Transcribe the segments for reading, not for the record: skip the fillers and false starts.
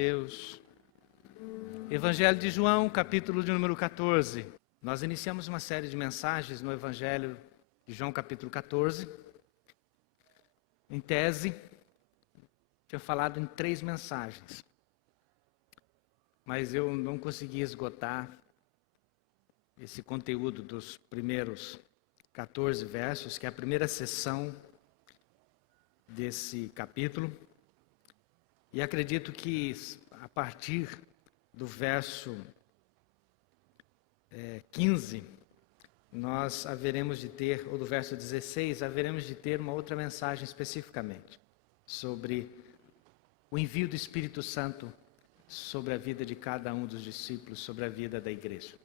Deus. Evangelho de João, capítulo de número 14. Nós iniciamos uma série de mensagens no Evangelho de João, capítulo 14. Em tese, tinha falado em 3 mensagens. Mas eu não consegui esgotar esse conteúdo dos primeiros 14 versos, que é a primeira sessão desse capítulo. E acredito que a partir do verso 15, nós haveremos de ter, ou do verso 16, haveremos de ter uma outra mensagem especificamente sobre o envio do Espírito Santo sobre a vida de cada um dos discípulos, sobre a vida da igreja.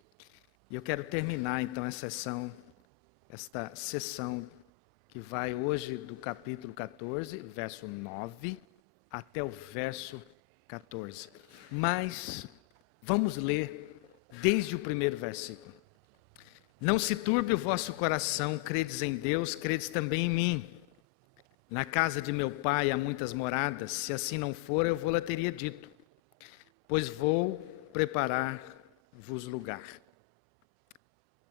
E eu quero terminar então esta sessão que vai hoje do capítulo 14, verso 9, até o verso 14. Mas vamos ler desde o primeiro versículo. Não se turbe o vosso coração, credes em Deus, credes também em mim. Na casa de meu pai há muitas moradas, se assim não for, eu vou-la teria dito, pois vou preparar-vos lugar.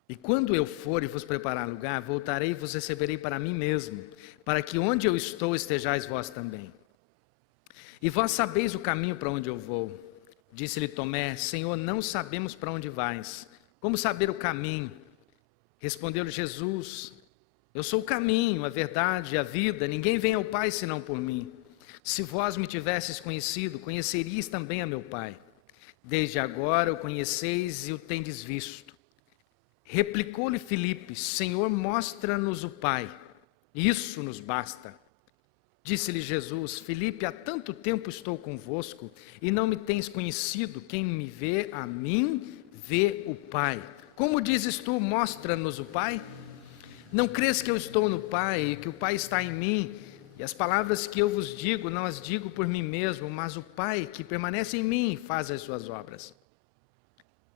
E quando eu for e vos preparar lugar, voltarei e vos receberei para mim mesmo, para que onde eu estou estejais vós também. E vós sabeis o caminho para onde eu vou. Disse-lhe Tomé, Senhor, não sabemos para onde vais. Como saber o caminho? Respondeu-lhe Jesus, eu sou o caminho, a verdade e a vida. Ninguém vem ao Pai senão por mim. Se vós me tivesses conhecido, conheceríeis também a meu Pai. Desde agora o conheceis e o tendes visto. Replicou-lhe Filipe, Senhor, mostra-nos o Pai. Isso nos basta. Disse-lhe Jesus, Filipe, há tanto tempo estou convosco e não me tens conhecido. Quem me vê a mim, vê o Pai. Como dizes tu, mostra-nos o Pai? Não crês que eu estou no Pai e que o Pai está em mim? E as palavras que eu vos digo, não as digo por mim mesmo, mas o Pai que permanece em mim faz as suas obras.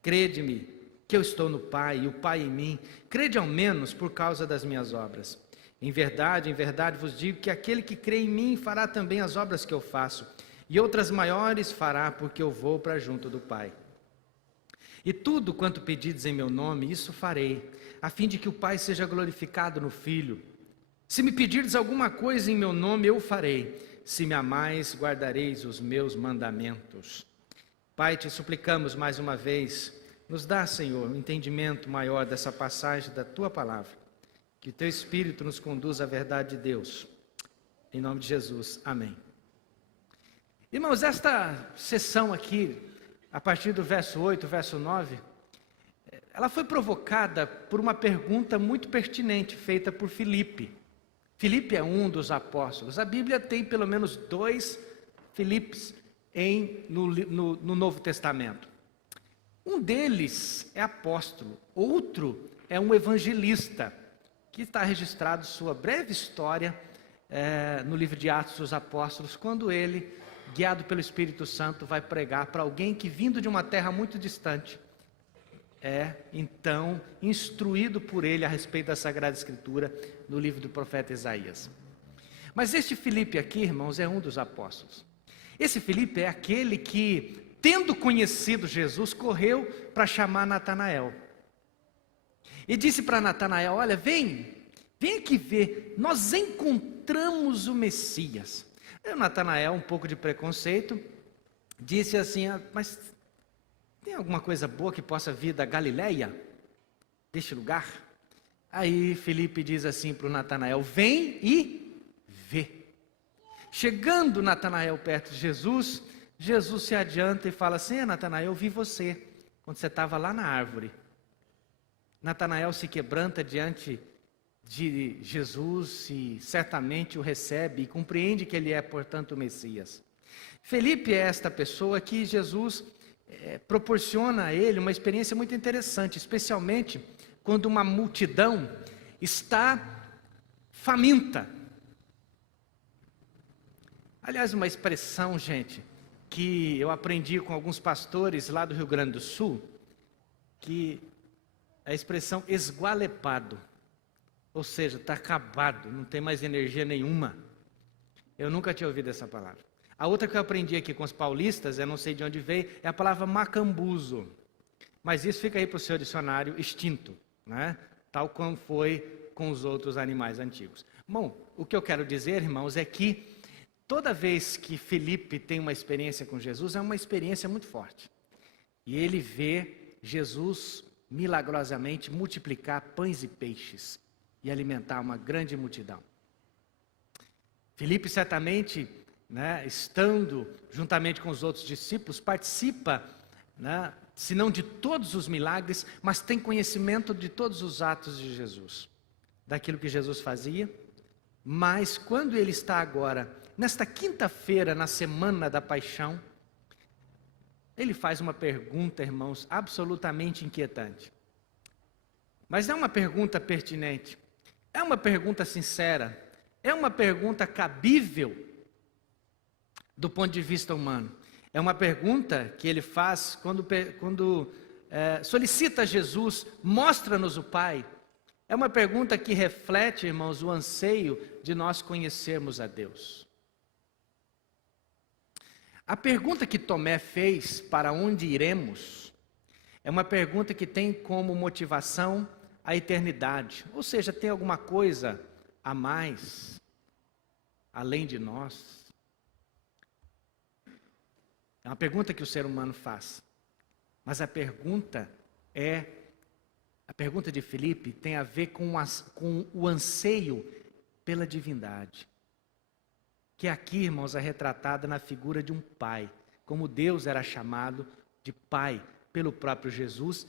Crede-me que eu estou no Pai e o Pai em mim. Crede ao menos por causa das minhas obras. Em verdade vos digo que aquele que crê em mim fará também as obras que eu faço, e outras maiores fará, porque eu vou para junto do Pai. E tudo quanto pedides em meu nome, isso farei, a fim de que o Pai seja glorificado no Filho. Se me pedirdes alguma coisa em meu nome, eu o farei. Se me amais, guardareis os meus mandamentos. Pai, te suplicamos mais uma vez, nos dá, Senhor, um entendimento maior dessa passagem da Tua Palavra. Que o Teu Espírito nos conduza à verdade de Deus. Em nome de Jesus, amém. Irmãos, esta sessão aqui, a partir do verso 8, verso 9, ela foi provocada por uma pergunta muito pertinente, feita por Filipe. Filipe é um dos apóstolos. A Bíblia tem pelo menos 2 Filipes no Novo Testamento. Um deles é apóstolo, outro é um evangelista, que está registrado sua breve história no livro de Atos dos Apóstolos, quando ele, guiado pelo Espírito Santo, vai pregar para alguém que, vindo de uma terra muito distante, então, instruído por ele a respeito da Sagrada Escritura, no livro do profeta Isaías. Mas este Filipe aqui, irmãos, é um dos apóstolos. Esse Filipe é aquele que, tendo conhecido Jesus, correu para chamar Natanael. E disse para Natanael, olha, vem aqui ver, nós encontramos o Messias. E o Natanael, um pouco de preconceito, disse assim, mas tem alguma coisa boa que possa vir da Galileia, deste lugar? Aí Filipe diz assim para o Natanael, vem e vê. Chegando Natanael perto de Jesus, Jesus se adianta e fala assim, Natanael, eu vi você, quando você estava lá na árvore. Natanael se quebranta diante de Jesus e certamente o recebe e compreende que ele é, portanto, o Messias. Filipe é esta pessoa que Jesus proporciona a ele uma experiência muito interessante, especialmente quando uma multidão está faminta. Aliás, uma expressão, gente, que eu aprendi com alguns pastores lá do Rio Grande do Sul, que é a expressão esgualepado, ou seja, está acabado, não tem mais energia nenhuma. Eu nunca tinha ouvido essa palavra. A outra que eu aprendi aqui com os paulistas, eu não sei de onde veio, é a palavra macambuzo. Mas isso fica aí para o seu dicionário extinto, né? Tal como foi com os outros animais antigos. Bom, o que eu quero dizer, irmãos, é que toda vez que Felipe tem uma experiência com Jesus, é uma experiência muito forte. E ele vê Jesus milagrosamente multiplicar pães e peixes e alimentar uma grande multidão. Felipe certamente, né, estando juntamente com os outros discípulos, participa, né, se não de todos os milagres, mas tem conhecimento de todos os atos de Jesus, daquilo que Jesus fazia. Mas quando ele está agora, nesta quinta-feira, na semana da paixão, ele faz uma pergunta, irmãos, absolutamente inquietante. Mas não é uma pergunta pertinente, é uma pergunta sincera, é uma pergunta cabível do ponto de vista humano. É uma pergunta que ele faz quando solicita a Jesus, mostra-nos o Pai. É uma pergunta que reflete, irmãos, o anseio de nós conhecermos a Deus. A pergunta que Tomé fez, para onde iremos, é uma pergunta que tem como motivação a eternidade. Ou seja, tem alguma coisa a mais, além de nós? É uma pergunta que o ser humano faz. Mas a pergunta de Felipe tem a ver com o anseio pela divindade. Que aqui, irmãos, é retratada na figura de um pai. Como Deus era chamado de pai pelo próprio Jesus.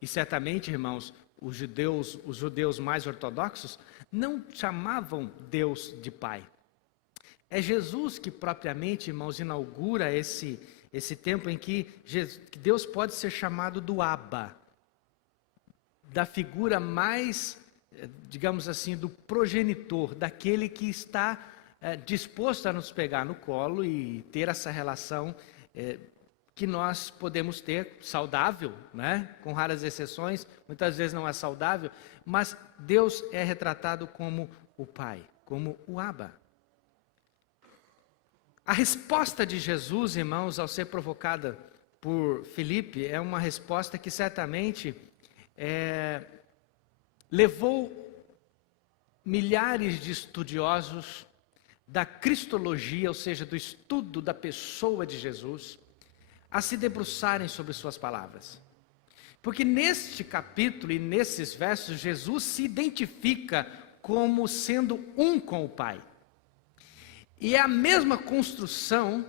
E certamente, irmãos, os judeus mais ortodoxos não chamavam Deus de pai. É Jesus que propriamente, irmãos, inaugura esse tempo em que Deus pode ser chamado do Abba, da figura mais, digamos assim, do progenitor, daquele que está disposto a nos pegar no colo e ter essa relação que nós podemos ter, saudável, né? Com raras exceções, muitas vezes não é saudável, mas Deus é retratado como o Pai, como o Abba. A resposta de Jesus, irmãos, ao ser provocada por Felipe, é uma resposta que certamente levou milhares de estudiosos da cristologia, ou seja, do estudo da pessoa de Jesus, a se debruçarem sobre suas palavras. Porque neste capítulo e nesses versos, Jesus se identifica como sendo um com o Pai. E é a mesma construção,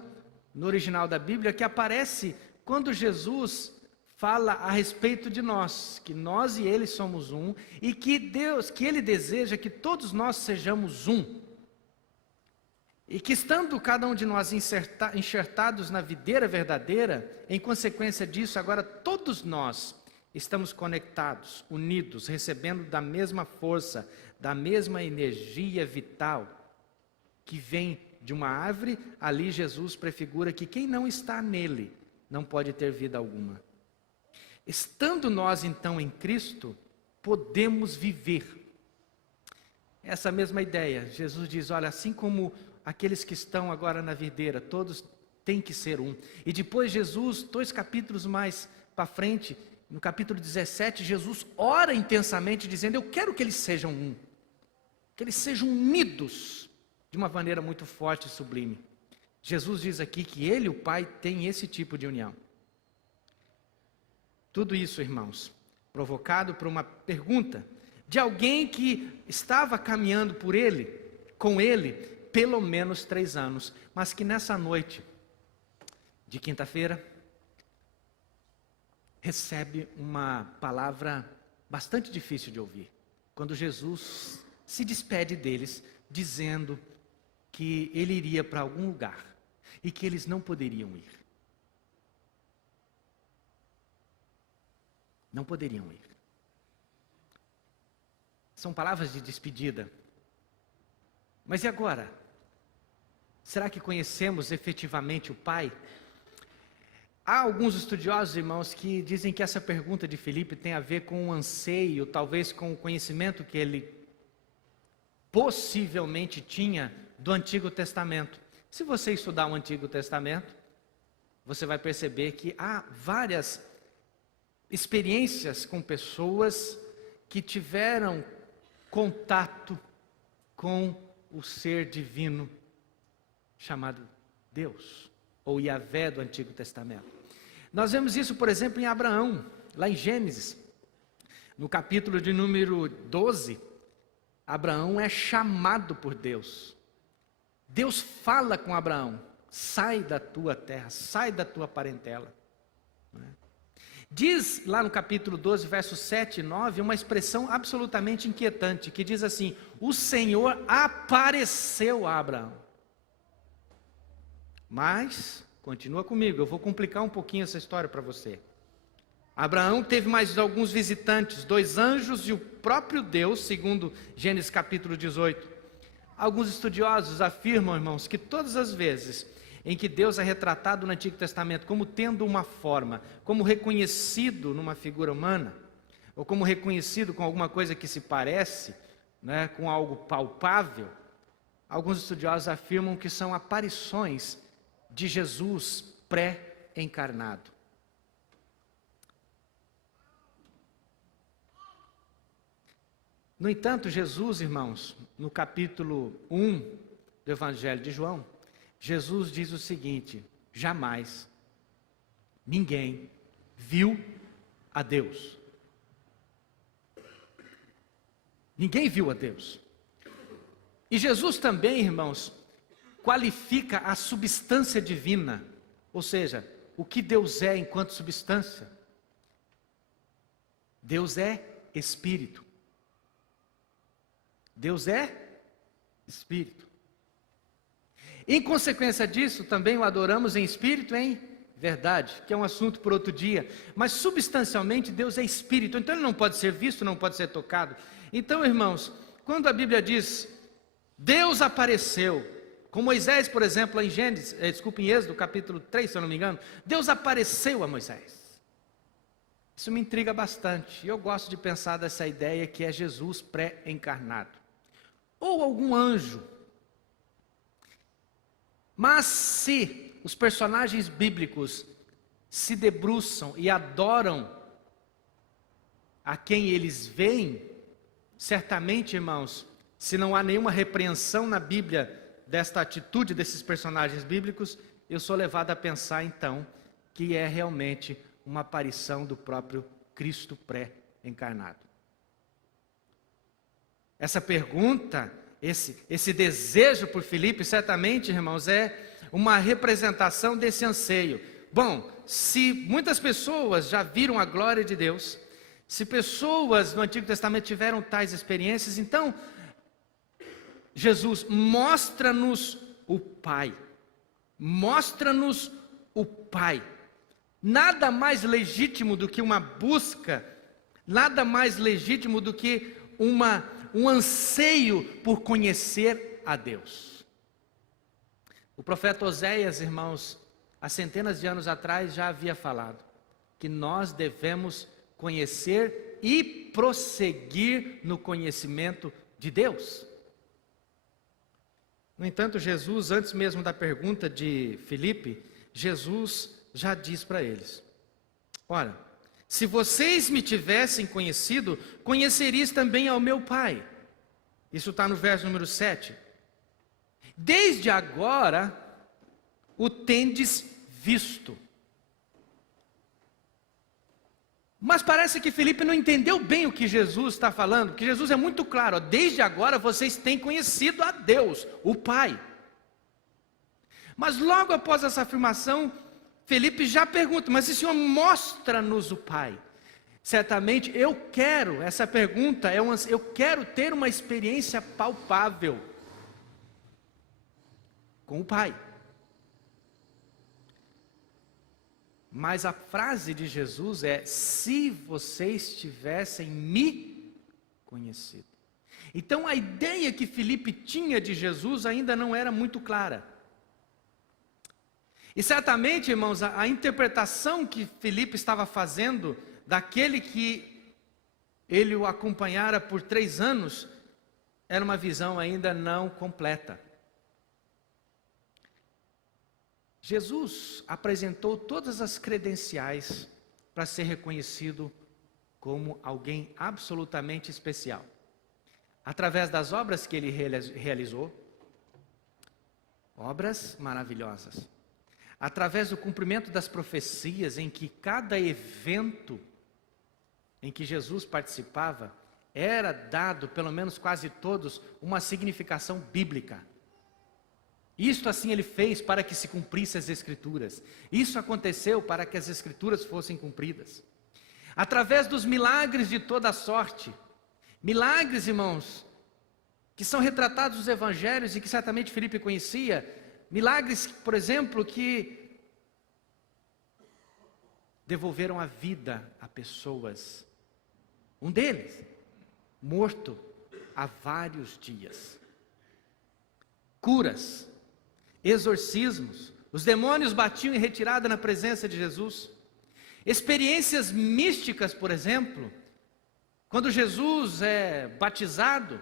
no original da Bíblia, que aparece quando Jesus fala a respeito de nós, que nós e Ele somos um, e que Ele deseja que todos nós sejamos um. E que estando cada um de nós enxertados na videira verdadeira, em consequência disso, agora todos nós estamos conectados, unidos, recebendo da mesma força, da mesma energia vital, que vem de uma árvore. Ali Jesus prefigura que quem não está nele não pode ter vida alguma. Estando nós então em Cristo, podemos viver. Essa mesma ideia, Jesus diz, olha, assim como aqueles que estão agora na videira, todos têm que ser um. E depois Jesus, 2 capítulos mais para frente, no capítulo 17, Jesus ora intensamente dizendo, eu quero que eles sejam um. Que eles sejam unidos de uma maneira muito forte e sublime. Jesus diz aqui que Ele, o Pai, tem esse tipo de união. Tudo isso, irmãos, provocado por uma pergunta de alguém que estava caminhando com Ele, pelo menos 3 anos, mas que nessa noite de quinta-feira, recebe uma palavra bastante difícil de ouvir. Quando Jesus se despede deles, dizendo que ele iria para algum lugar e que eles não poderiam ir. Não poderiam ir. São palavras de despedida. Mas e agora? Será que conhecemos efetivamente o Pai? Há alguns estudiosos, irmãos, que dizem que essa pergunta de Filipe tem a ver com um anseio, talvez com o conhecimento que ele possivelmente tinha do Antigo Testamento. Se você estudar o Antigo Testamento, você vai perceber que há várias experiências com pessoas que tiveram contato com o ser divino chamado Deus, ou Yahvé do Antigo Testamento. Nós vemos isso, por exemplo, em Abraão, lá em Gênesis, no capítulo de número 12, Abraão é chamado por Deus. Deus fala com Abraão: sai da tua terra, sai da tua parentela. Diz lá no capítulo 12, versos 7 e 9, uma expressão absolutamente inquietante, que diz assim: o Senhor apareceu a Abraão. Mas, continua comigo, eu vou complicar um pouquinho essa história para você. Abraão teve mais alguns visitantes, 2 anjos e o próprio Deus, segundo Gênesis capítulo 18. Alguns estudiosos afirmam, irmãos, que todas as vezes em que Deus é retratado no Antigo Testamento como tendo uma forma, como reconhecido numa figura humana, ou como reconhecido com alguma coisa que se parece, né, com algo palpável, alguns estudiosos afirmam que são aparições de Jesus pré-encarnado. No entanto, Jesus, irmãos, no capítulo 1 do Evangelho de João, Jesus diz o seguinte: jamais ninguém viu a Deus. Ninguém viu a Deus. E Jesus também, irmãos, qualifica a substância divina, ou seja, o que Deus é enquanto substância. Deus é Espírito. Deus é Espírito. Em consequência disso, também o adoramos em espírito e em verdade, que é um assunto por outro dia. Mas substancialmente Deus é Espírito, então Ele não pode ser visto, não pode ser tocado. Então, irmãos, quando a Bíblia diz Deus apareceu, com Moisés, por exemplo, em em Êxodo, capítulo 3, se eu não me engano, Deus apareceu a Moisés. Isso me intriga bastante, e eu gosto de pensar dessa ideia que é Jesus pré-encarnado, ou algum anjo. Mas se os personagens bíblicos se debruçam e adoram a quem eles veem, certamente, irmãos, se não há nenhuma repreensão na Bíblia desta atitude desses personagens bíblicos, eu sou levado a pensar então que é realmente uma aparição do próprio Cristo pré-encarnado. Essa pergunta, esse desejo por Filipe, certamente, irmãos, é uma representação desse anseio. Bom, se muitas pessoas já viram a glória de Deus, se pessoas no Antigo Testamento tiveram tais experiências, então Jesus, mostra-nos o Pai. Mostra-nos o Pai. Nada mais legítimo do que uma busca, nada mais legítimo do que um anseio por conhecer a Deus. O profeta Oséias, irmãos, há centenas de anos atrás já havia falado que nós devemos conhecer e prosseguir no conhecimento de Deus. No entanto, Jesus, antes mesmo da pergunta de Filipe, Jesus já diz para eles: olha, se vocês me tivessem conhecido, conhecerias também ao meu Pai. Isso está no verso número 7. Desde agora o tendes visto. Mas parece que Filipe não entendeu bem o que Jesus está falando, porque Jesus é muito claro: ó, desde agora vocês têm conhecido a Deus, o Pai. Mas logo após essa afirmação, Filipe já pergunta: mas o Senhor mostra-nos o Pai? Certamente essa pergunta eu quero ter uma experiência palpável com o Pai. Mas a frase de Jesus é: se vocês tivessem me conhecido. Então a ideia que Filipe tinha de Jesus ainda não era muito clara. E certamente, irmãos, a interpretação que Filipe estava fazendo daquele que ele o acompanhara por 3 anos era uma visão ainda não completa. Jesus apresentou todas as credenciais para ser reconhecido como alguém absolutamente especial. Através das obras que ele realizou, obras maravilhosas. Através do cumprimento das profecias, em que cada evento em que Jesus participava, era dado, pelo menos quase todos, uma significação bíblica. Isto assim ele fez para que se cumprissem as Escrituras. Isso aconteceu para que as Escrituras fossem cumpridas. Através dos milagres de toda sorte. Milagres, irmãos, que são retratados nos Evangelhos e que certamente Filipe conhecia. Milagres, por exemplo, que devolveram a vida a pessoas. Um deles, morto há vários dias. Curas, exorcismos, os demônios batiam em retirada na presença de Jesus. Experiências místicas, por exemplo, quando Jesus é batizado,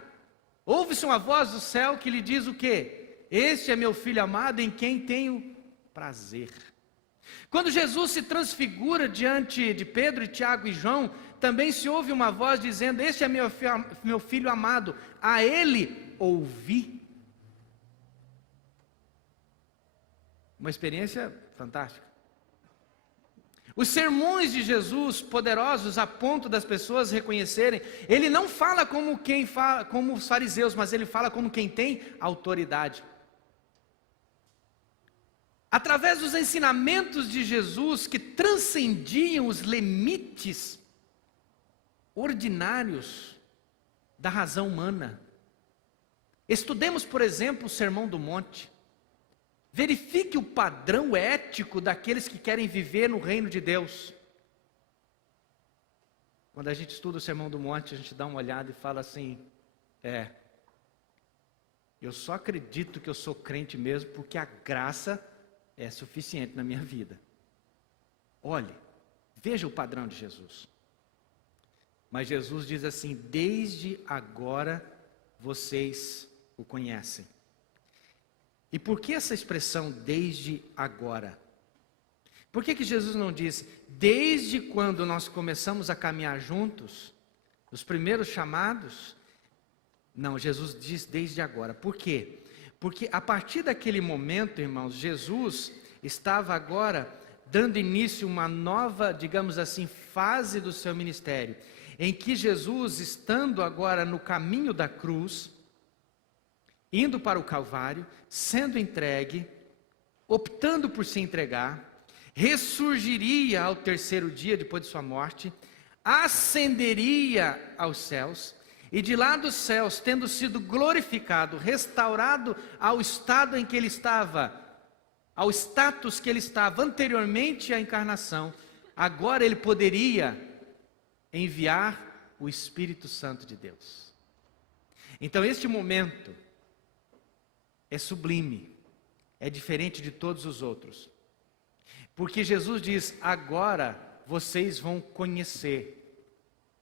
ouve-se uma voz do céu que lhe diz o quê? Este é meu filho amado em quem tenho prazer. Quando Jesus se transfigura diante de Pedro, e Tiago e João, também se ouve uma voz dizendo: este é meu filho amado, a ele ouvi. Uma experiência fantástica. Os sermões de Jesus, poderosos a ponto das pessoas reconhecerem, ele não fala como os fariseus, mas ele fala como quem tem autoridade. Através dos ensinamentos de Jesus que transcendiam os limites ordinários da razão humana. Estudemos, por exemplo, o Sermão do Monte. Verifique o padrão ético daqueles que querem viver no reino de Deus. Quando a gente estuda o Sermão do Monte, a gente dá uma olhada e fala assim: eu só acredito que eu sou crente mesmo porque a graça é suficiente na minha vida. Olhe, veja o padrão de Jesus. Mas Jesus diz assim: desde agora vocês o conhecem. E por que essa expressão desde agora? Por que Jesus não diz desde quando nós começamos a caminhar juntos, os primeiros chamados? Não, Jesus diz desde agora. Por quê? Porque a partir daquele momento, irmãos, Jesus estava agora dando início a uma nova, digamos assim, fase do seu ministério, em que Jesus, estando agora no caminho da cruz, indo para o Calvário, sendo entregue, optando por se entregar, ressurgiria ao terceiro dia depois de sua morte, ascenderia aos céus, e de lá dos céus, tendo sido glorificado, restaurado ao estado em que ele estava, ao status que ele estava anteriormente à encarnação, agora ele poderia enviar o Espírito Santo de Deus. Então este momento é sublime, é diferente de todos os outros, porque Jesus diz: agora vocês vão conhecer,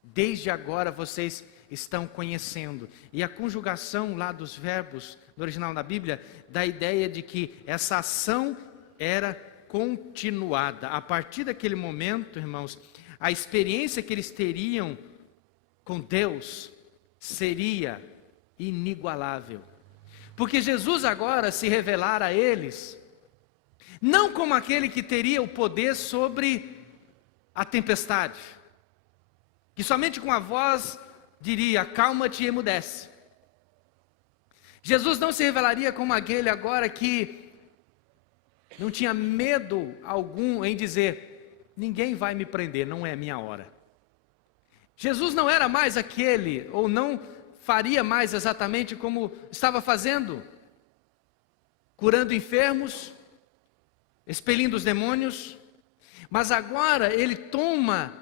desde agora vocês estão conhecendo. E a conjugação lá dos verbos, no original da Bíblia, dá a ideia de que essa ação era continuada. A partir daquele momento, irmãos, a experiência que eles teriam com Deus seria inigualável. Porque Jesus agora se revelara a eles, não como aquele que teria o poder sobre a tempestade, que somente com a voz diria: acalma-te e emudece. Jesus não se revelaria como aquele agora que não tinha medo algum em dizer: ninguém vai me prender, não é minha hora. Jesus não era mais aquele, ou não faria mais exatamente como estava fazendo, curando enfermos, expelindo os demônios, mas agora ele toma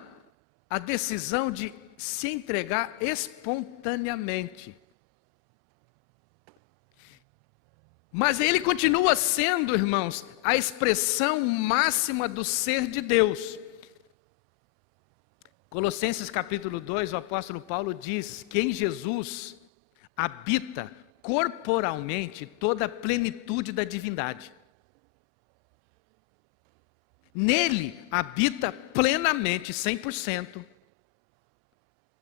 a decisão de se entregar espontaneamente. Mas ele continua sendo, irmãos, a expressão máxima do ser de Deus. Colossenses capítulo 2, o apóstolo Paulo diz que em Jesus habita corporalmente toda a plenitude da divindade. Nele habita plenamente, 100%,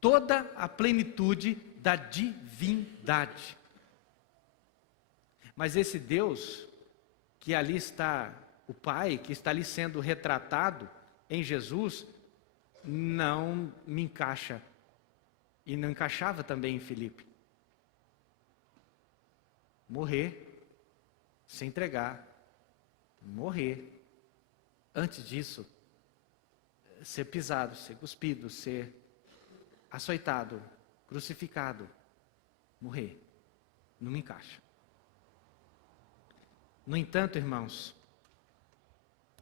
toda a plenitude da divindade. Mas esse Deus, que ali está, o Pai, que está ali sendo retratado em Jesus, não me encaixa, e não encaixava também em Filipe. Morrer, se entregar, morrer. Antes disso, ser pisado, ser cuspido, ser açoitado, crucificado, morrer. Não me encaixa. No entanto, irmãos,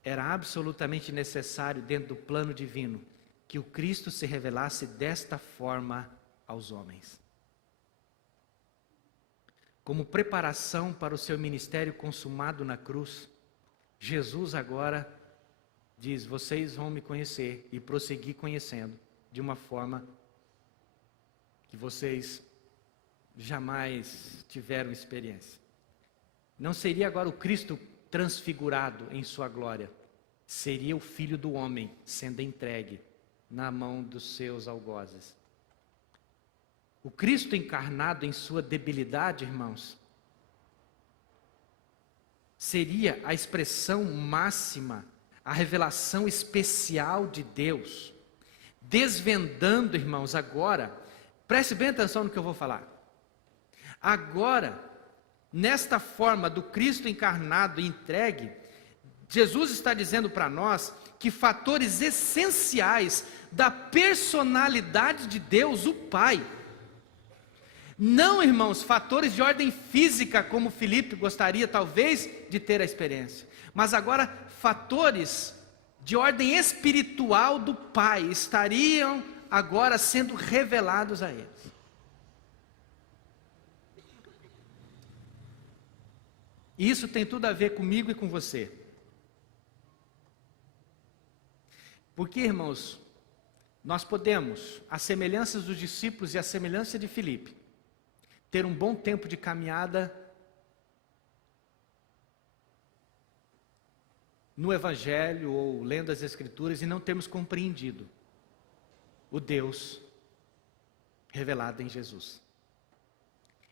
era absolutamente necessário, dentro do plano divino, que o Cristo se revelasse desta forma aos homens. Como preparação para o seu ministério consumado na cruz, Jesus agora diz: vocês vão me conhecer e prosseguir conhecendo de uma forma que vocês jamais tiveram experiência. Não seria agora o Cristo transfigurado em sua glória, seria o Filho do Homem sendo entregue na mão dos seus algozes. O Cristo encarnado em sua debilidade, irmãos, seria a expressão máxima, a revelação especial de Deus, desvendando, irmãos, agora, preste bem atenção no que eu vou falar. Agora, nesta forma do Cristo encarnado e entregue, Jesus está dizendo para nós que fatores essenciais da personalidade de Deus, o Pai, não, irmãos, fatores de ordem física, como Filipe gostaria talvez de ter a experiência, mas agora fatores de ordem espiritual do Pai estariam agora sendo revelados a eles. E isso tem tudo a ver comigo e com você. Porque, irmãos, nós podemos, à semelhança dos discípulos e à semelhança de Filipe, ter um bom tempo de caminhada no Evangelho ou lendo as Escrituras e não termos compreendido o Deus revelado em Jesus.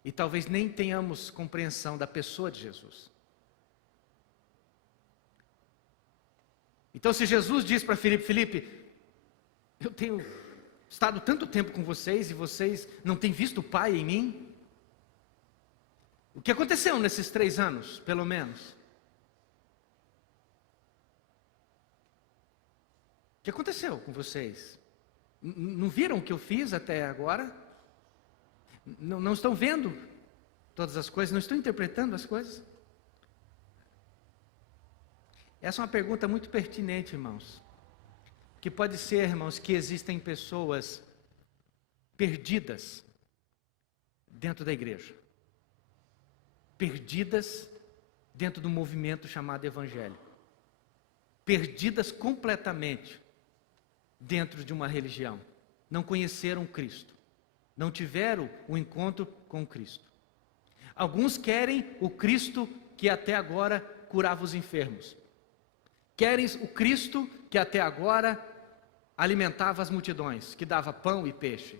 E talvez nem tenhamos compreensão da pessoa de Jesus. Então, se Jesus diz para Filipe: Filipe, eu tenho estado tanto tempo com vocês e vocês não têm visto o Pai em mim, o que aconteceu nesses 3 anos, pelo menos? O que aconteceu com vocês? Não viram o que eu fiz até agora? Não estão vendo todas as coisas? Não estão interpretando as coisas? Essa é uma pergunta muito pertinente, irmãos. Que pode ser, irmãos, que existem pessoas perdidas dentro da igreja. Perdidas dentro do movimento chamado Evangelho. Perdidas completamente dentro de uma religião. Não conheceram Cristo. Não tiveram o encontro com Cristo. Alguns querem o Cristo que até agora curava os enfermos. Querem o Cristo que até agora alimentava as multidões, que dava pão e peixe.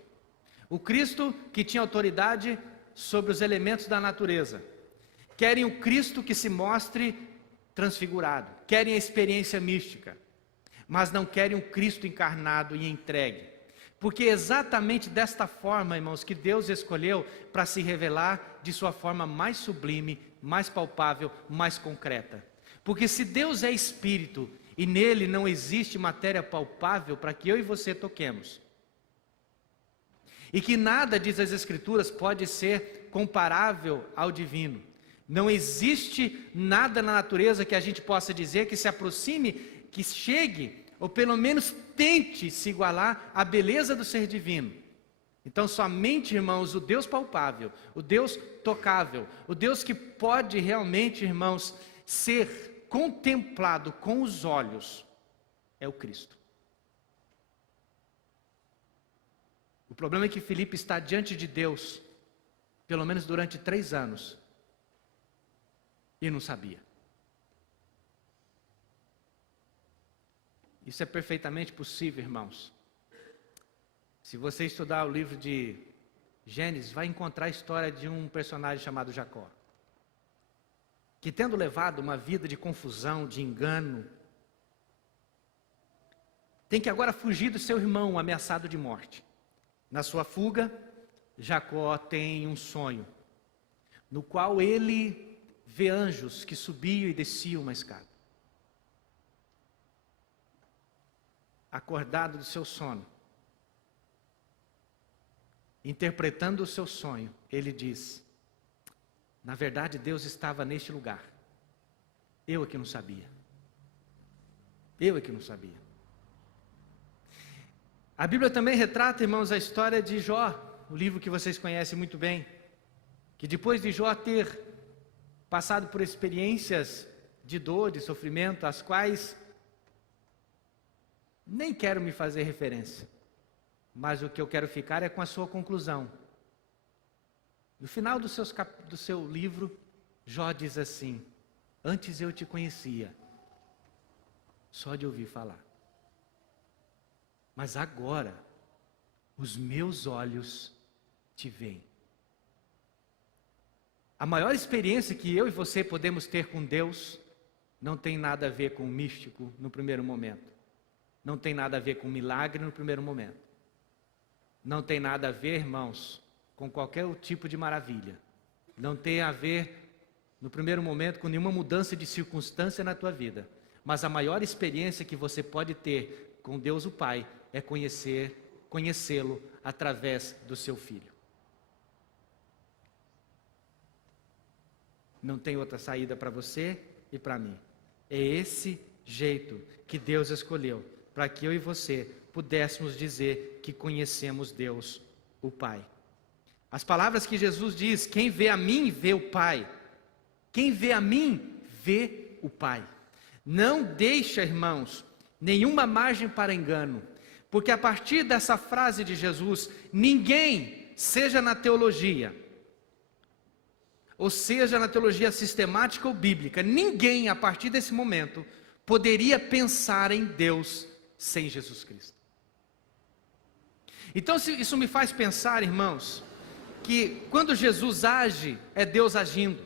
O Cristo que tinha autoridade sobre os elementos da natureza. Querem o Cristo que se mostre transfigurado. Querem a experiência mística. Mas não querem um Cristo encarnado e entregue. Porque é exatamente desta forma, irmãos, que Deus escolheu para se revelar de sua forma mais sublime, mais palpável, mais concreta. Porque se Deus é Espírito e nele não existe matéria palpável para que eu e você toquemos, e que nada, diz as Escrituras, pode ser comparável ao divino, não existe nada na natureza que a gente possa dizer que se aproxime, que chegue, ou pelo menos tente se igualar à beleza do ser divino. Então somente, irmãos, o Deus palpável, o Deus tocável, o Deus que pode realmente, irmãos, ser contemplado com os olhos, é o Cristo. O problema é que Filipe está diante de Deus, pelo menos durante 3 anos, e não sabia. Isso é perfeitamente possível, irmãos. Se você estudar o livro de Gênesis, vai encontrar a história de um personagem chamado Jacó, que tendo levado uma vida de confusão, de engano, tem que agora fugir do seu irmão ameaçado de morte. Na sua fuga, Jacó tem um sonho, no qual ele vê anjos que subiam e desciam uma escada. Acordado do seu sono, interpretando o seu sonho, ele diz: na verdade Deus estava neste lugar, eu é que não sabia, eu é que não sabia. A Bíblia também retrata, irmãos, a história de Jó, o livro que vocês conhecem muito bem, que depois de Jó ter passado por experiências de dor, de sofrimento, às quais nem quero me fazer referência, mas o que eu quero ficar é com a sua conclusão. No final do seu livro, Jó diz assim: antes eu te conhecia, só de ouvir falar, mas agora os meus olhos te veem. A maior experiência que eu e você podemos ter com Deus não tem nada a ver com o místico no primeiro momento. Não tem nada a ver com milagre no primeiro momento. Não tem nada a ver, irmãos, com qualquer tipo de maravilha. Não tem a ver, no primeiro momento, com nenhuma mudança de circunstância na tua vida. Mas a maior experiência que você pode ter com Deus o Pai é conhecê-lo através do seu Filho. Não tem outra saída para você e para mim. É esse jeito que Deus escolheu para que eu e você pudéssemos dizer que conhecemos Deus, o Pai. As palavras que Jesus diz: quem vê a mim, vê o Pai. Quem vê a mim, vê o Pai. Não deixa, irmãos, nenhuma margem para engano, porque a partir dessa frase de Jesus, ninguém, seja na teologia, ou seja na teologia sistemática ou bíblica, ninguém a partir desse momento poderia pensar em Deus sem Jesus Cristo. Então isso me faz pensar, irmãos, que quando Jesus age, é Deus agindo.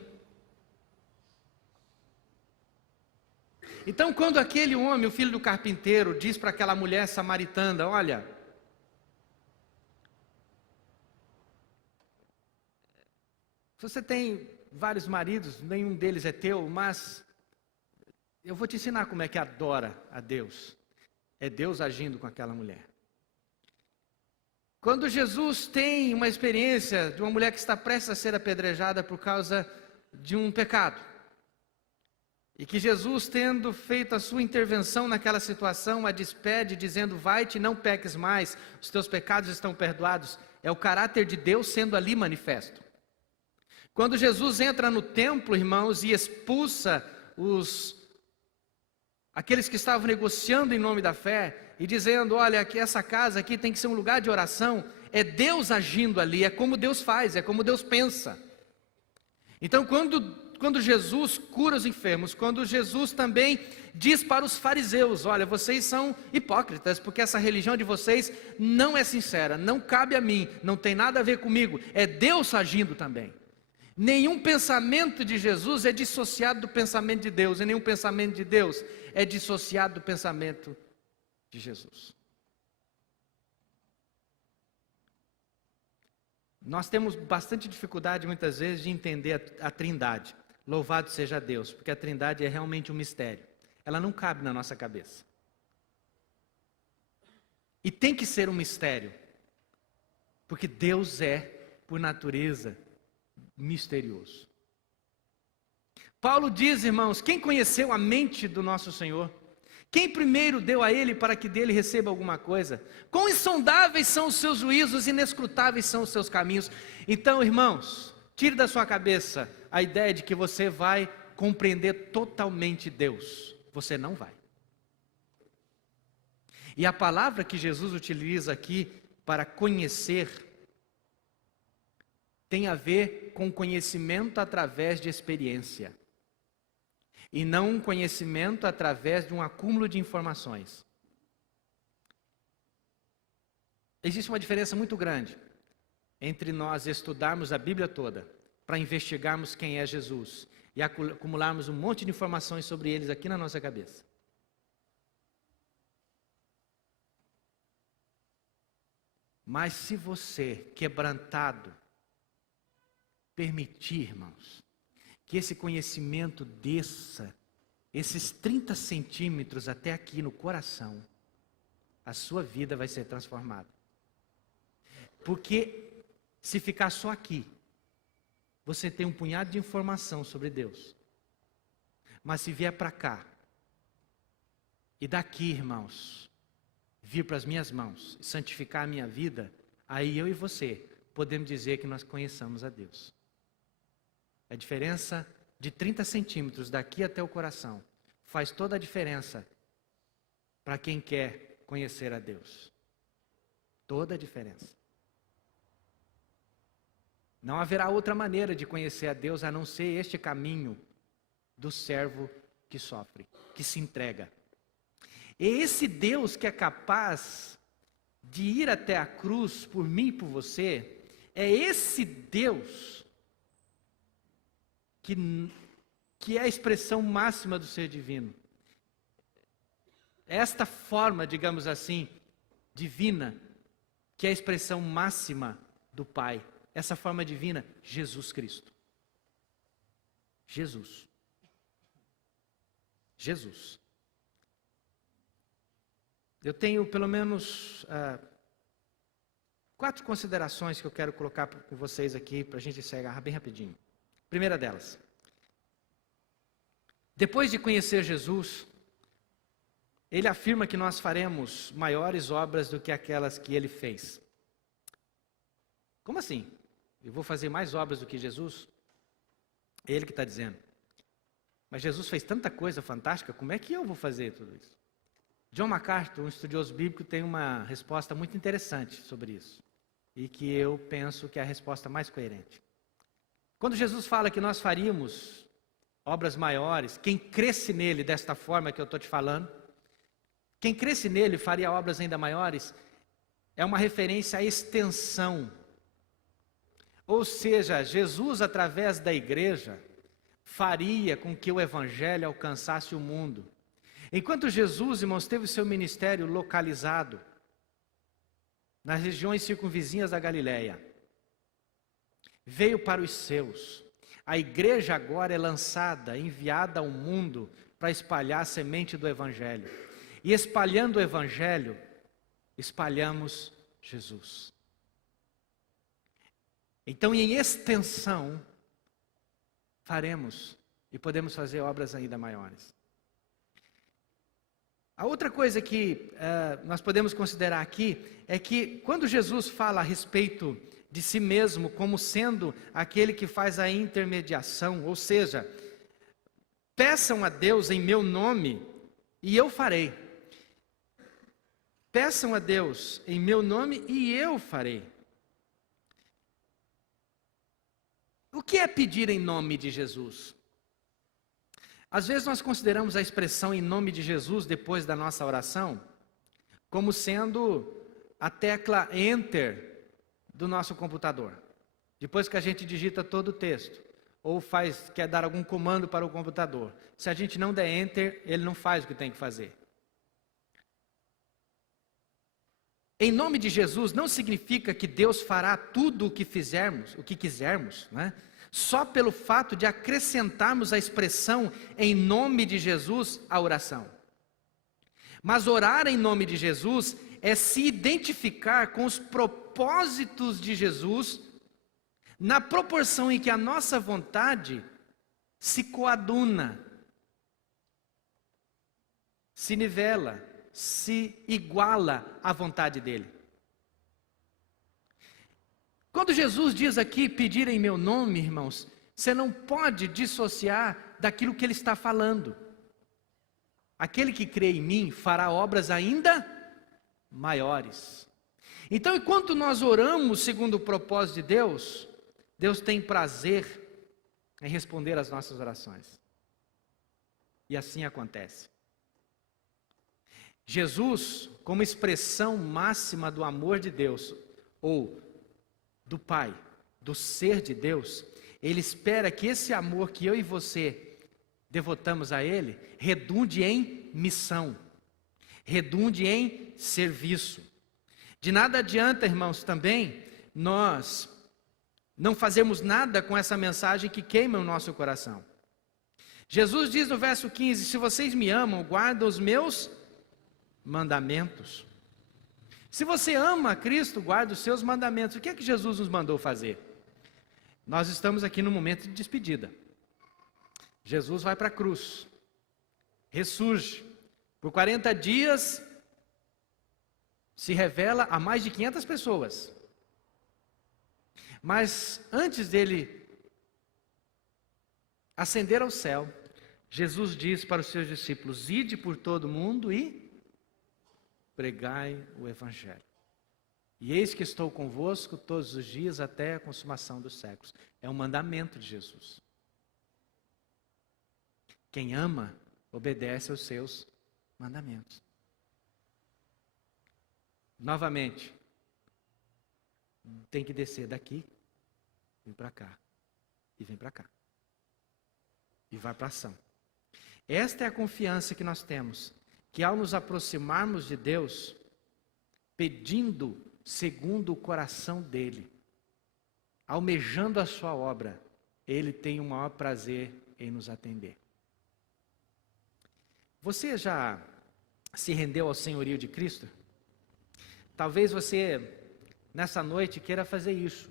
Então quando aquele homem, o filho do carpinteiro, diz para aquela mulher samaritana: olha, você tem vários maridos, nenhum deles é teu, mas eu vou te ensinar como é que adora a Deus. É Deus agindo com aquela mulher. Quando Jesus tem uma experiência de uma mulher que está prestes a ser apedrejada por causa de um pecado, e que Jesus, tendo feito a sua intervenção naquela situação, a despede dizendo: vai-te, não peques mais, os teus pecados estão perdoados. É o caráter de Deus sendo ali manifesto. Quando Jesus entra no templo, irmãos, e expulsa aqueles que estavam negociando em nome da fé, e dizendo: olha, que essa casa aqui tem que ser um lugar de oração, é Deus agindo ali, é como Deus faz, é como Deus pensa. Então quando Jesus cura os enfermos, quando Jesus também diz para os fariseus: olha, vocês são hipócritas, porque essa religião de vocês não é sincera, não cabe a mim, não tem nada a ver comigo, é Deus agindo também. Nenhum pensamento de Jesus é dissociado do pensamento de Deus, e nenhum pensamento de Deus é dissociado do pensamento de Jesus. Nós temos bastante dificuldade muitas vezes de entender a Trindade. Louvado seja Deus, porque a Trindade é realmente um mistério. Ela não cabe na nossa cabeça. E tem que ser um mistério, porque Deus é, por natureza, misterioso. Paulo diz, irmãos: quem conheceu a mente do nosso Senhor? Quem primeiro deu a Ele para que dele receba alguma coisa? Quão insondáveis são os seus juízos, inescrutáveis são os seus caminhos. Então, irmãos, tire da sua cabeça a ideia de que você vai compreender totalmente Deus. Você não vai. E a palavra que Jesus utiliza aqui para conhecer tem a ver com conhecimento através de experiência, e não um conhecimento através de um acúmulo de informações. Existe uma diferença muito grande entre nós estudarmos a Bíblia toda para investigarmos quem é Jesus e acumularmos um monte de informações sobre eles aqui na nossa cabeça. Mas se você, quebrantado, permitir, irmãos, que esse conhecimento desça esses 30 centímetros até aqui no coração, a sua vida vai ser transformada. Porque se ficar só aqui, você tem um punhado de informação sobre Deus. Mas se vier para cá, e daqui, irmãos, vir para as minhas mãos, santificar a minha vida, aí eu e você podemos dizer que nós conheçamos a Deus. A diferença de 30 centímetros daqui até o coração faz toda a diferença para quem quer conhecer a Deus. Toda a diferença. Não haverá outra maneira de conhecer a Deus a não ser este caminho do servo que sofre, que se entrega. É esse Deus que é capaz de ir até a cruz por mim e por você, é esse Deus que é a expressão máxima do ser divino. Esta forma, digamos assim, divina, que é a expressão máxima do Pai. Essa forma divina, Jesus Cristo. Jesus. Jesus. Eu tenho pelo menos 4 considerações que eu quero colocar com vocês aqui, para a gente encerrar bem rapidinho. Primeira delas. Depois de conhecer Jesus, ele afirma que nós faremos maiores obras do que aquelas que ele fez. Como assim? Eu vou fazer mais obras do que Jesus? É ele que está dizendo. Mas Jesus fez tanta coisa fantástica, como é que eu vou fazer tudo isso? John MacArthur, um estudioso bíblico, tem uma resposta muito interessante sobre isso. E que eu penso que é a resposta mais coerente. Quando Jesus fala que nós faríamos obras maiores, quem cresce nele desta forma que eu estou te falando, quem cresce nele faria obras ainda maiores, é uma referência à extensão. Ou seja, Jesus, através da igreja, faria com que o evangelho alcançasse o mundo. Enquanto Jesus, irmãos, teve o seu ministério localizado nas regiões circunvizinhas da Galileia, veio para os seus. A igreja agora é lançada, enviada ao mundo para espalhar a semente do evangelho. E espalhando o evangelho, espalhamos Jesus. Então, em extensão, faremos e podemos fazer obras ainda maiores. A outra coisa que nós podemos considerar aqui é que quando Jesus fala a respeito de si mesmo como sendo aquele que faz a intermediação, ou seja, peçam a Deus em meu nome e eu farei. Peçam a Deus em meu nome e eu farei. O que é pedir em nome de Jesus? Às vezes nós consideramos a expressão em nome de Jesus depois da nossa oração como sendo a tecla Enter do nosso computador. Depois que a gente digita todo o texto, ou quer dar algum comando para o computador. Se a gente não der Enter, ele não faz o que tem que fazer. Em nome de Jesus não significa que Deus fará tudo o que fizermos, o que quisermos, né? Só pelo fato de acrescentarmos a expressão em nome de Jesus à oração. Mas orar em nome de Jesus é se identificar com os propósitos de Jesus na proporção em que a nossa vontade se coaduna, se nivela, se iguala à vontade dele. Quando Jesus diz aqui, pedir em meu nome, irmãos, você não pode dissociar daquilo que ele está falando. Aquele que crê em mim fará obras ainda maiores. Então, enquanto nós oramos segundo o propósito de Deus, Deus tem prazer em responder às nossas orações. E assim acontece. Jesus, como expressão máxima do amor de Deus, ou do Pai, do ser de Deus, Ele espera que esse amor que eu e você devotamos a Ele, redunde em missão, redunde em serviço. De nada adianta, irmãos, também, nós não fazermos nada com essa mensagem que queima o nosso coração. Jesus diz no verso 15, se vocês me amam, guardam os meus mandamentos. Se você ama a Cristo, guarda os seus mandamentos. O que é que Jesus nos mandou fazer? Nós estamos aqui no momento de despedida. Jesus vai para a cruz, ressurge, por 40 dias se revela a mais de 500 pessoas. Mas antes dele ascender ao céu, Jesus diz para os seus discípulos, ide por todo o mundo e pregai o Evangelho. E eis que estou convosco todos os dias até a consumação dos séculos. É um mandamento de Jesus. Quem ama, obedece aos seus mandamentos. Novamente, tem que descer daqui, vem para cá, e vem para cá. E vai para a ação. Esta é a confiança que nós temos, que ao nos aproximarmos de Deus, pedindo segundo o coração dEle, almejando a sua obra, Ele tem o maior prazer em nos atender. Você já se rendeu ao senhorio de Cristo? Talvez você, nessa noite, queira fazer isso.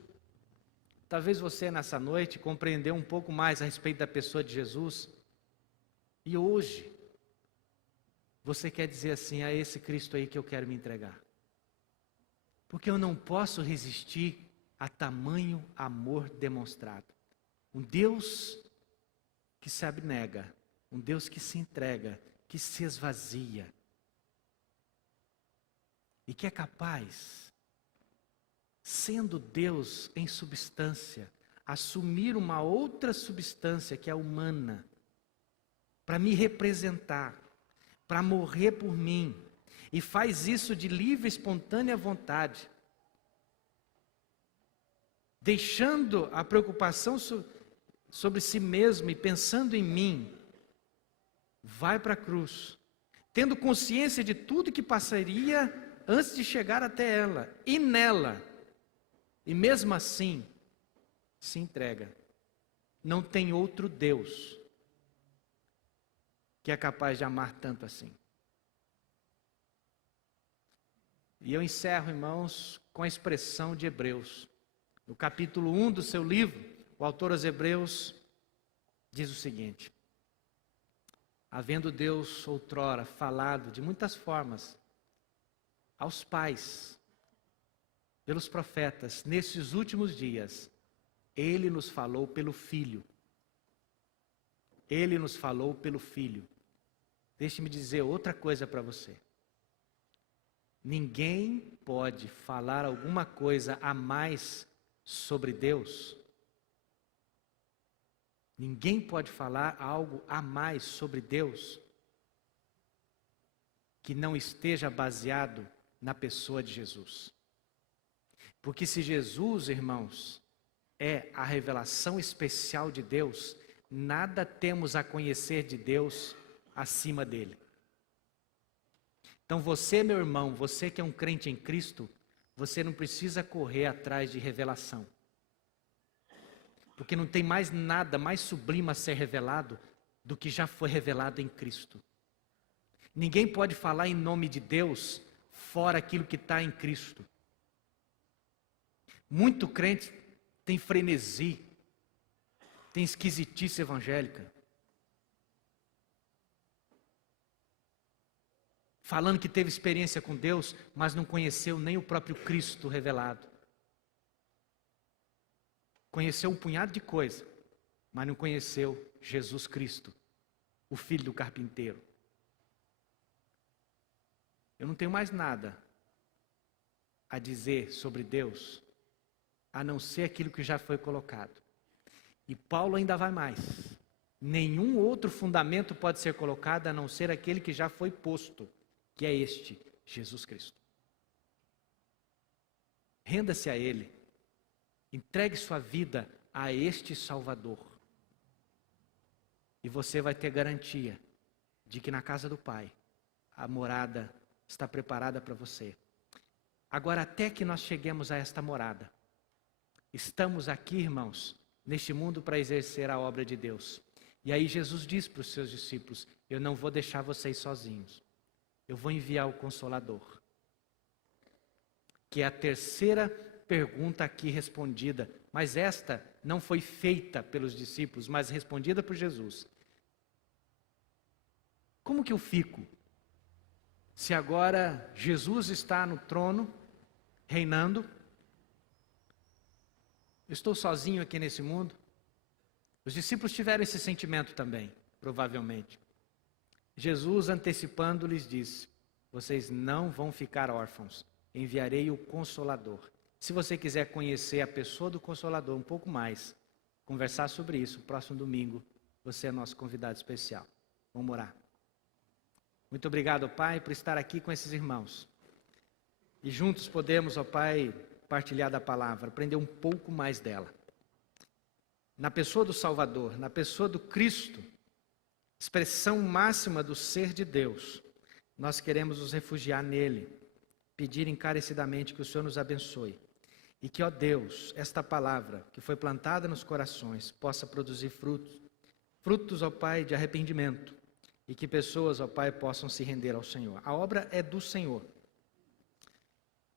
Talvez você, nessa noite, compreendeu um pouco mais a respeito da pessoa de Jesus. E hoje, você quer dizer assim, a esse Cristo aí que eu quero me entregar. Porque eu não posso resistir a tamanho amor demonstrado. Um Deus que se abnega, um Deus que se entrega, que se esvazia. E que é capaz, sendo Deus em substância, assumir uma outra substância que é humana, para me representar, para morrer por mim, e faz isso de livre e espontânea vontade, deixando a preocupação sobre si mesmo e pensando em mim, vai para a cruz, tendo consciência de tudo que passaria antes de chegar até ela, e nela, e mesmo assim, se entrega. Não tem outro Deus que é capaz de amar tanto assim. E eu encerro, irmãos, com a expressão de Hebreus. No capítulo 1 do seu livro, o autor aos Hebreus diz o seguinte: havendo Deus outrora falado de muitas formas aos pais, pelos profetas, nesses últimos dias, Ele nos falou pelo Filho. Ele nos falou pelo Filho. Deixe-me dizer outra coisa para você. Ninguém pode falar alguma coisa a mais sobre Deus. Ninguém pode falar algo a mais sobre Deus que não esteja baseado na pessoa de Jesus. Porque se Jesus, irmãos, é a revelação especial de Deus, nada temos a conhecer de Deus acima dele. Então você, meu irmão, você que é um crente em Cristo, você não precisa correr atrás de revelação. Porque não tem mais nada mais sublime a ser revelado do que já foi revelado em Cristo. Ninguém pode falar em nome de Deus fora aquilo que está em Cristo. Muito crente tem frenesi, tem esquisitice evangélica. Falando que teve experiência com Deus, mas não conheceu nem o próprio Cristo revelado. Conheceu um punhado de coisa, mas não conheceu Jesus Cristo, o Filho do carpinteiro. Eu não tenho mais nada a dizer sobre Deus, a não ser aquilo que já foi colocado. E Paulo ainda vai mais. Nenhum outro fundamento pode ser colocado a não ser aquele que já foi posto. que é este Jesus Cristo. Renda-se a Ele, entregue sua vida a este Salvador. E você vai ter garantia de que na casa do Pai, a morada está preparada para você. Agora, até que nós cheguemos a esta morada, estamos aqui, irmãos, neste mundo para exercer a obra de Deus. E aí Jesus diz para os seus discípulos: eu não vou deixar vocês sozinhos. Eu vou enviar o Consolador. Que é a terceira pergunta aqui respondida. Mas esta não foi feita pelos discípulos, mas respondida por Jesus. Como que eu fico? Se agora Jesus está no trono, reinando, eu estou sozinho aqui nesse mundo? Os discípulos tiveram esse sentimento também, provavelmente. Jesus, antecipando-lhes, disse: vocês não vão ficar órfãos, enviarei o Consolador. Se você quiser conhecer a pessoa do Consolador um pouco mais, conversar sobre isso, próximo domingo, você é nosso convidado especial. Vamos orar. Muito obrigado, Pai, por estar aqui com esses irmãos. E juntos podemos, ó Pai, partilhar da palavra, aprender um pouco mais dela. Na pessoa do Salvador, na pessoa do Cristo, expressão máxima do ser de Deus, nós queremos nos refugiar nele, pedir encarecidamente que o Senhor nos abençoe. E que, ó Deus, esta palavra que foi plantada nos corações possa produzir frutos. Frutos, ó Pai, de arrependimento. E que pessoas, ó Pai, possam se render ao Senhor. A obra é do Senhor.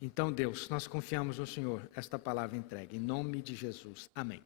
Então, Deus, nós confiamos no Senhor, esta palavra entregue. Em nome de Jesus. Amém.